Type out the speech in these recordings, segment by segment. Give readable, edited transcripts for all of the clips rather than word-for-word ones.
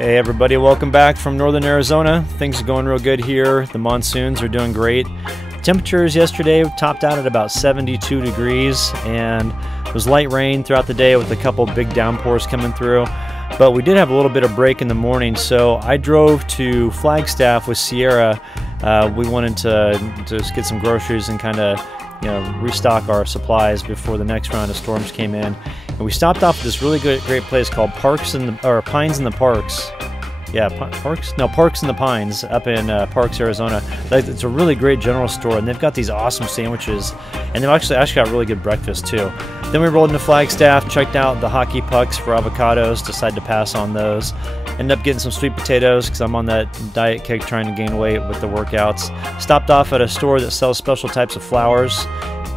Hey everybody, welcome back from northern Arizona. Things are going real good here. The monsoons are doing great. Temperatures yesterday topped out at about 72 degrees, and it was light rain throughout the day with a couple big downpours coming through. But we did have a little bit of break in the morning, so I drove to Flagstaff with Sierra. We wanted to just get some groceries and kind of restock our supplies before the next round of storms came in. And we stopped off at this really great place called Pines in the Parks. Yeah, Parks in the Pines up in Parks, Arizona. It's a really great general store, and they've got these awesome sandwiches, and they've actually got really good breakfast too. Then we rolled into Flagstaff, checked out the hockey pucks for avocados, decided to pass on those. Ended up getting some sweet potatoes because I'm on that diet kick trying to gain weight with the workouts. Stopped off at a store that sells special types of flowers.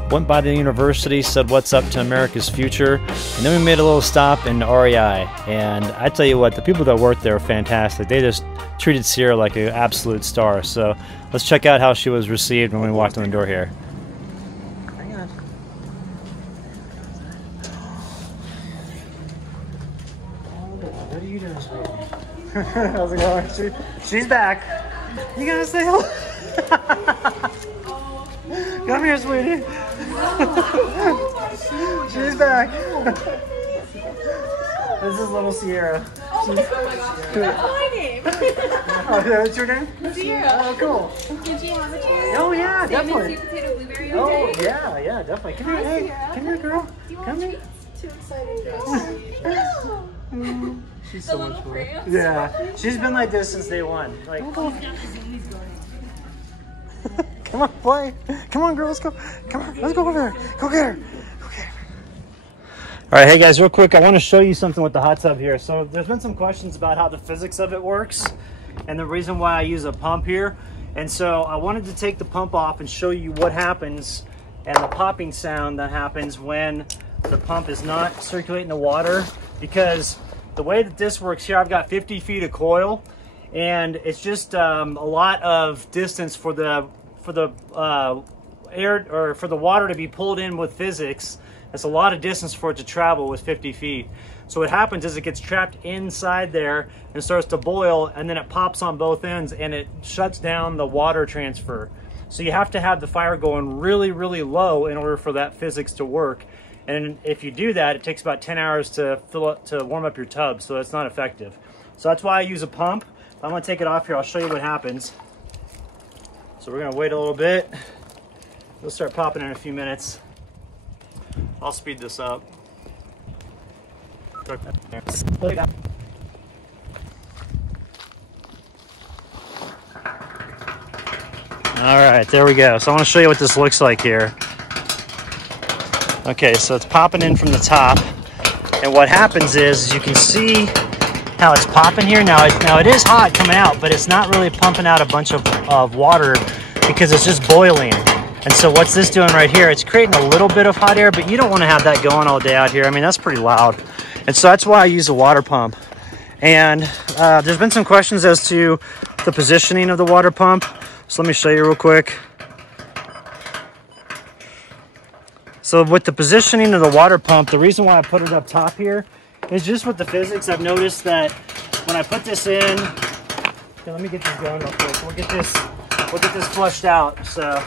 Went by the university, said what's up to America's future, and then we made a little stop in REI. And I tell you what, the people that work there are fantastic. They just treated Sierra like an absolute star. So let's check out how she was received when we walked in the door here. Hang on. What are you doing, sweetie? How's it going? She's back. You gotta say hello. Come here, sweetie. She's back. This is little Sierra. Oh my gosh, that's my name. Oh, that's your name? Sierra. Oh, cool. Did you have a chance? Oh, yeah, definitely. Sweet potato blueberry Oh, okay? yeah, definitely. Come here, hey. Come here, girl. Do you want Come here. treats? Too excited. She's The so little much fun. crayons? Yeah, she's been like this since day one. Like, come on, play. Come on, girl, let's go. Come on, let's go over there. Go get her. Go get her. All right, hey guys, real quick, I want to show you something with the hot tub here. So there's been some questions about how the physics of it works and the reason why I use a pump here. And so I wanted to take the pump off and show you what happens and the popping sound that happens when the pump is not circulating the water. Because the way that this works here, I've got 50 feet of coil, and it's just a lot of distance for the air, or for the water to be pulled in with physics. It's a lot of distance for it to travel with 50 feet. So what happens is it gets trapped inside there and starts to boil, and then it pops on both ends and it shuts down the water transfer. So you have to have the fire going really, really low in order for that physics to work. And if you do that, it takes about 10 hours to warm up your tub, so it's not effective. So that's why I use a pump. I'm gonna take it off here. I'll show you what happens. So we're gonna wait a little bit. We'll start popping in a few minutes. I'll speed this up. All right, there we go. So I want to show you what this looks like here. Okay, so it's popping in from the top, and what happens is you can see how it's popping here. Now it is hot coming out, but it's not really pumping out a bunch of water because it's just boiling. And so what's this doing right here? It's creating a little bit of hot air, but you don't want to have that going all day out here. I mean, that's pretty loud. And so that's why I use a water pump. And there's been some questions as to the positioning of the water pump. So let me show you real quick. So with the positioning of the water pump, the reason why I put it up top here is just with the physics. I've noticed that when I put this in, okay, let me get this going real quick. We'll get this flushed out. So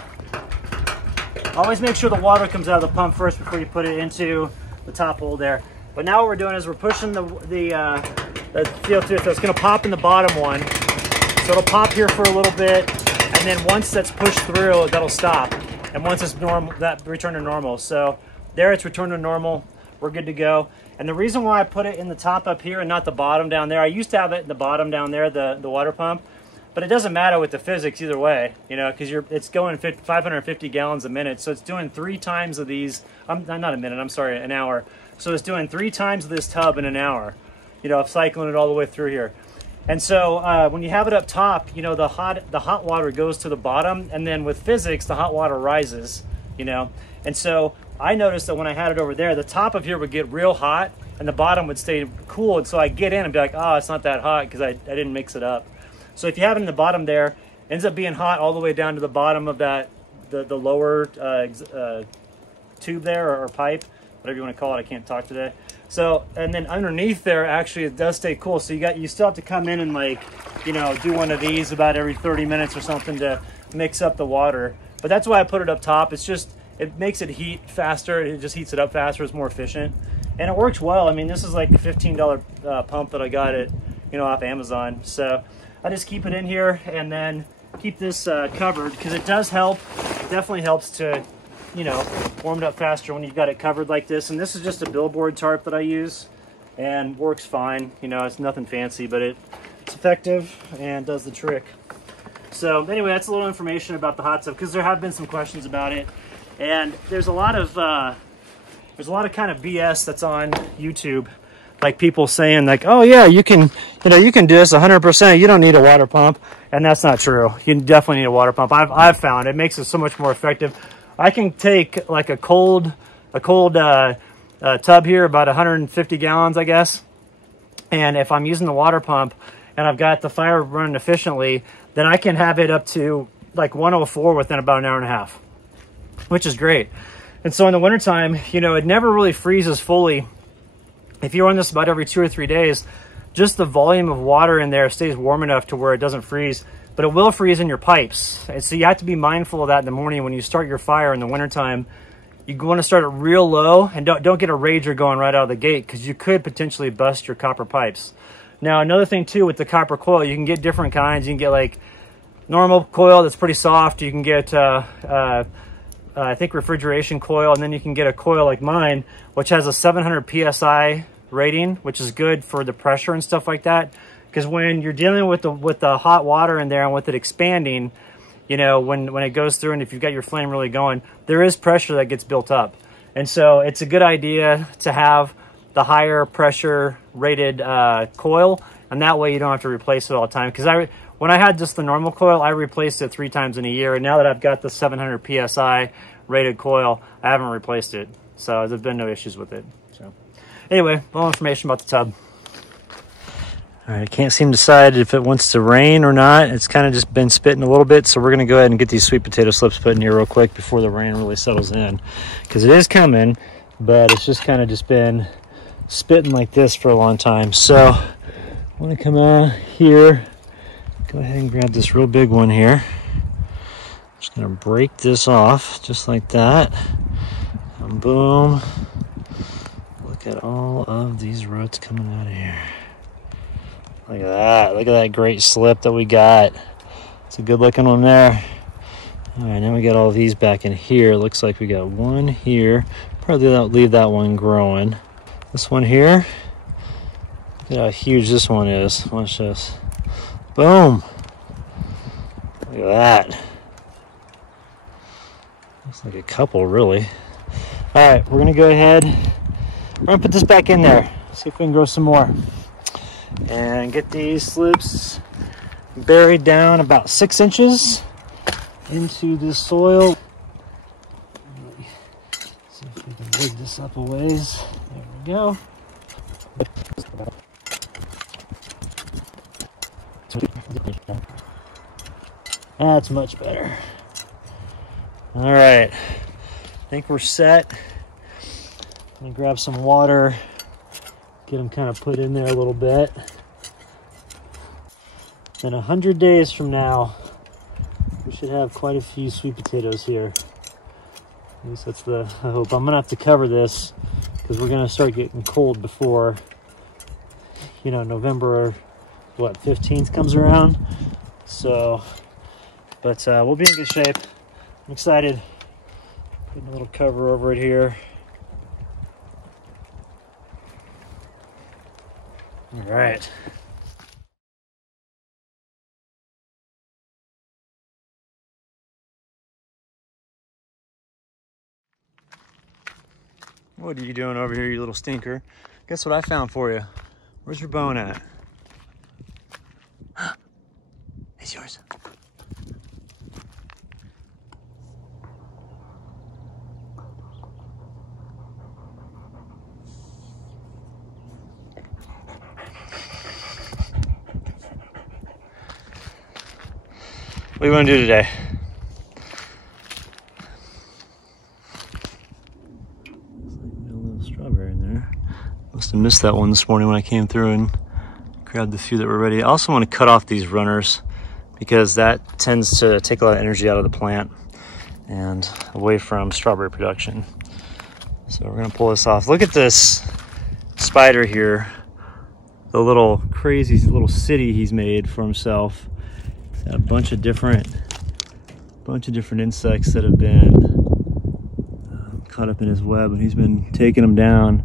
always make sure the water comes out of the pump first before you put it into the top hole there. But now what we're doing is we're pushing the CO2, so it's going to pop in the bottom one. So it'll pop here for a little bit, and then once that's pushed through, that'll stop. And once it's normal, that return to normal. So there it's returned to normal. We're good to go. And the reason why I put it in the top up here and not the bottom down there, I used to have it in the bottom down there, the water pump, but it doesn't matter with the physics either way, because it's going 550 gallons a minute. So it's doing 3 times of these, not a minute, I'm sorry, an hour. So it's doing 3 times of this tub in an hour, cycling it all the way through here. And so when you have it up top, the hot water goes to the bottom, and then with physics, the hot water rises, And so I noticed that when I had it over there, the top of here would get real hot, and the bottom would stay cool. And so I get in and be like, oh, it's not that hot because I didn't mix it up. So if you have it in the bottom there, it ends up being hot all the way down to the bottom of that, the lower tube there, or pipe, whatever you want to call it. I can't talk today. So, and then underneath there, actually, it does stay cool. So you still have to come in and, like, you know, do one of these about every 30 minutes or something to mix up the water. But that's why I put it up top. It's just, it makes it heat faster. It just heats it up faster. It's more efficient. And it works well. I mean, this is like a $15 pump that I got it, you know, off Amazon. So I just keep it in here and then keep this covered, because it does help. It definitely helps to, you know, warm it up faster when you've got it covered like this. And this is just a billboard tarp that I use and works fine. You know, it's nothing fancy, but it's effective and does the trick. So anyway, that's a little information about the hot tub, because there have been some questions about it. And there's a lot of kind of BS that's on YouTube, like people saying like, oh yeah, you can do this 100%. You don't need a water pump. And that's not true. You definitely need a water pump. I've found it makes it so much more effective. I can take like a cold tub here, about 150 gallons, I guess. And if I'm using the water pump and I've got the fire running efficiently, then I can have it up to like 104 within about an hour and a half, which is great. And so in the wintertime, you know, it never really freezes fully. If you run this about every 2 or 3 days, just the volume of water in there stays warm enough to where it doesn't freeze, but it will freeze in your pipes. And so you have to be mindful of that in the morning when you start your fire in the wintertime. You want to start it real low, and don't get a rager going right out of the gate, because you could potentially bust your copper pipes. Now, another thing too with the copper coil, you can get different kinds. You can get like normal coil that's pretty soft. You can get, I think, refrigeration coil, and then you can get a coil like mine, which has a 700 PSI rating, which is good for the pressure and stuff like that. Because when you're dealing with the hot water in there and with it expanding, you know, when it goes through, and if you've got your flame really going, there is pressure that gets built up. And so it's a good idea to have the higher pressure rated coil, and that way you don't have to replace it all the time. Because when I had just the normal coil, I replaced it 3 times in a year, and now that I've got the 700 PSI rated coil, I haven't replaced it. So there's been no issues with it. So anyway, a little information about the tub. All right, I can't seem to decide if it wants to rain or not. It's kind of just been spitting a little bit, so we're going to go ahead and get these sweet potato slips put in here real quick before the rain really settles in, because it is coming, but it's just kind of just been spitting like this for a long time. So I want to come out here, go ahead and grab this real big one here. Just going to break this off just like that, and boom. Look at all of these roots coming out of here. Look at that. Look at that great slip that we got. It's a good looking one there. All right, now we got all these back in here. It looks like we got one here. Probably leave that one growing. This one here. Look at how huge this one is. Watch this. Boom. Look at that. Looks like a couple, really. All right, we're going to go ahead. We're going to put this back in there. See if we can grow some more. And get these slips buried down about 6 inches into the soil. See if we can dig this up a ways. There we go. That's much better. All right, I think we're set. I'm gonna grab some water. Get them kind of put in there a little bit. Then 100 days from now, we should have quite a few sweet potatoes here. At least that's the hope. I'm gonna have to cover this because we're gonna start getting cold before, you know, November, what, 15th comes around. So, but we'll be in good shape. I'm excited. Putting a little cover over it here. All right. What are you doing over here, you little stinker? Guess what I found for you? Where's your bone at? It's yours. What do you want to do today? A little strawberry in there. I missed that one this morning when I came through and grabbed the few that were ready. I also want to cut off these runners because that tends to take a lot of energy out of the plant and away from strawberry production. So we're gonna pull this off. Look at this spider here, the little crazy little city he's made for himself. He's got a bunch of different insects that have been caught up in his web, and he's been taking them down.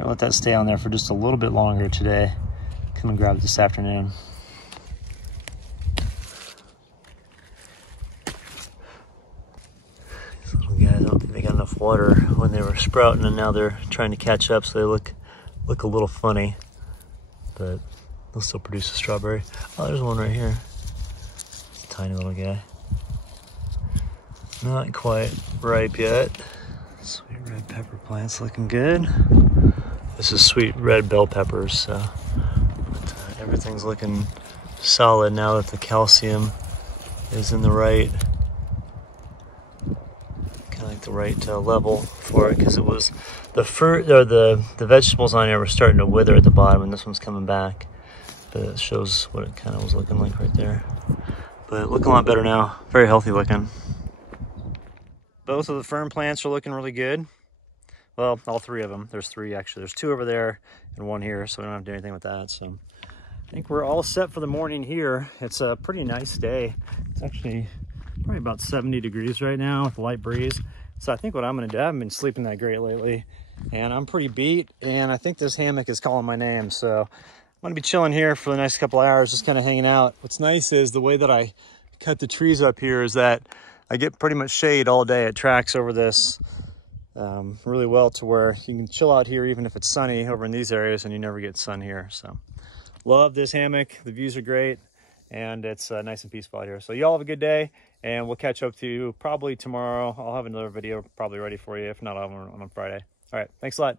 I'll let that stay on there for just a little bit longer today. Come and grab it this afternoon. These little guys, I don't think they got enough water when they were sprouting, and now they're trying to catch up, so they look a little funny, but they'll still produce a strawberry. Oh, there's one right here. It's a tiny little guy. Not quite ripe yet. Sweet red pepper plant's looking good. This is sweet red bell peppers, so everything's looking solid now that the calcium is in the right, kind of like the right level for it, because it was the fruit or the vegetables on here were starting to wither at the bottom, and this one's coming back. But it shows what it kind of was looking like right there. But looking a lot better now. Very healthy looking. Both of the fern plants are looking really good. Well, all three of them. There's three actually. There's two over there and one here, so we don't have to do anything with that. So I think we're all set for the morning here. It's a pretty nice day. It's actually probably about 70 degrees right now with a light breeze. So I think what I'm gonna do, I haven't been sleeping that great lately, and I'm pretty beat, and I think this hammock is calling my name. So I'm gonna be chilling here for the next couple hours, just kind of hanging out. What's nice is the way that I cut the trees up here is that I get pretty much shade all day. It tracks over this really well to where you can chill out here even if it's sunny over in these areas, and you never get sun here. So love this hammock. The views are great, and it's nice and peaceful out here. So y'all have a good day, and we'll catch up to you probably tomorrow. I'll have another video probably ready for you. If not, I'll have one on Friday. All right, thanks a lot.